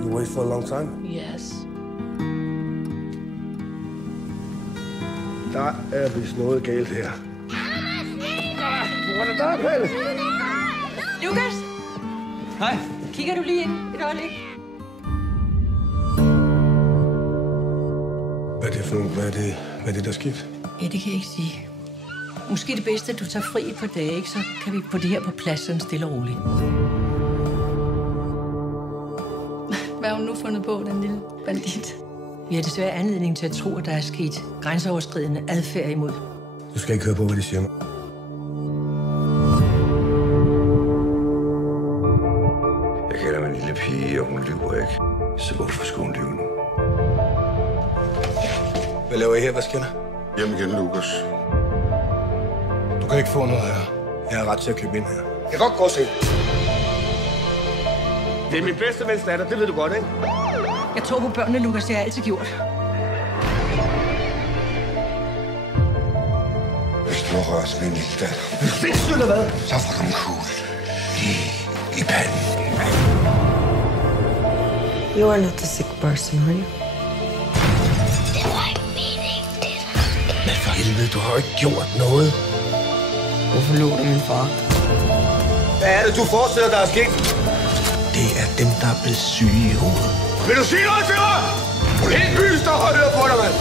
You wait for a long time? Yes. Der er vist noget galt her. Hvor er det der, Pelle? Lukas! Hej. Kigger du lige ind et øjeblik? Hvad er det for noget? Hvad er det, der er skidt? Ja, det kan jeg ikke sige. Måske det bedste, at du tager fri et par dage, ikke? Så kan vi få det her på plads, sådan stille og roligt. Hvad har hun nu fundet på, den lille bandit? Vi har desværre anledning til at tro, at der er sket grænseoverskridende adfærd imod. Du skal ikke høre på, hvad de siger mig. Jeg kender min lille pige, og hun lyver ikke. Så hvorfor skulle hun lyve nu? Hvad laver I her? Hvad sker der? Hjem igen, Lukas. Du kan ikke få noget her. Jeg har ret til at købe ind her. Jeg kan godt gå og se. Det er min bedste vens datter, det ved du godt, ikke? Jeg tror på børnene, Lukas. Det har jeg altid gjort. Hvis du rører min lille datter, Sindssygt eller hvad? så får du en kugle i panden. You are not a sick person, are you? Det var ikke meningen, det der. Men for helvede, du har jo ikke gjort noget. Hvorfor lå du min far? Hvad er det, du forestiller, der er sket? Det er dem, der er blevet syge i hovedet. Vil du sige noget til mig? Hele byen står og hører på dig, mand.